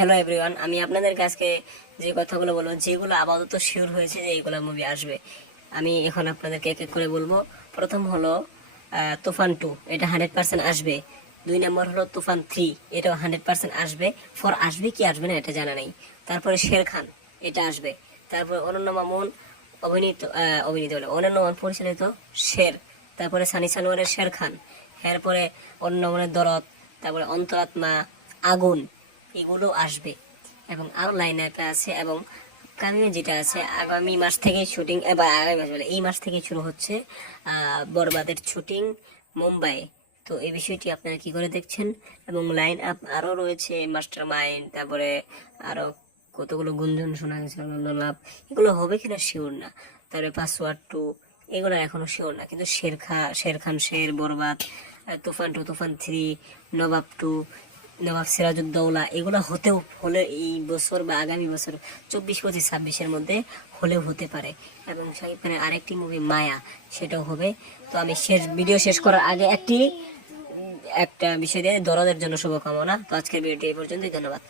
Hello everyone আমি আপনাদের কাছকে যে কথাগুলো বলব, যেগুলো আপাতত শিওর হয়েছে যে এইগুলো মুভি আসবে, আমি এখন আপনাদেরকে এক এক করে বলব। প্রথম হলো তুফান টু এটা হান্ড্রেড পার্সেন্ট আসবে। দুই নম্বর হলো তুফান থ্রি এটাও হান্ড্রেড পার্সেন্ট আসবে। ফর আসবে কি আসবে না এটা জানা নেই। তারপরে শের খান এটা আসবে। তারপরে অনন্য মামুন, অভিনীত অভিনীত বলে অনন্য মামুন পরিচালিত শের। তারপরে সানি সানোয়ারের শের খান এরপরে অন্য মামুনের দরদ। তারপরে অন্তরাত্মা, আগুন। এগুলো আসবে। এবং আরও লাইন আপে আছে এবং কামিয়ে যেটা আছে, আগামী মাস থেকে শুটিং এবার আগামী মাস বলে, এই মাস থেকে শুরু হচ্ছে বরবাদের শুটিং মুম্বাই। তো এই বিষয়টি আপনারা কি করে দেখছেন? এবং লাইন আপ আরও রয়েছে মাস্টার মাইন্ড তারপরে আরও কতগুলো গুঞ্জন শোনা গেছে লাভ, এগুলো হবে কিনা শিওর না। তারপরে পাসওয়ার্ড টু এগুলো এখনও শিওর না। কিন্তু শের খা শের খান শের বরবাদ Toofan two, Toofan three Nawab two Nawab Sirajuddaula, এগুলো হতেও হলে এই বছর বা আগামী বছর চব্বিশ, পঁচিশ, ছাব্বিশের মধ্যে হলেও হতে পারে। এবং শাকিব খানের আরেকটি মুভি মায়া, সেটাও হবে। তো আমি শেষ ভিডিও শেষ করার আগে একটি, একটা বিষয় দিয়ে দরদের জন্য শুভকামনা। তো আজকের ভিডিওটি এই পর্যন্তই, ধন্যবাদ।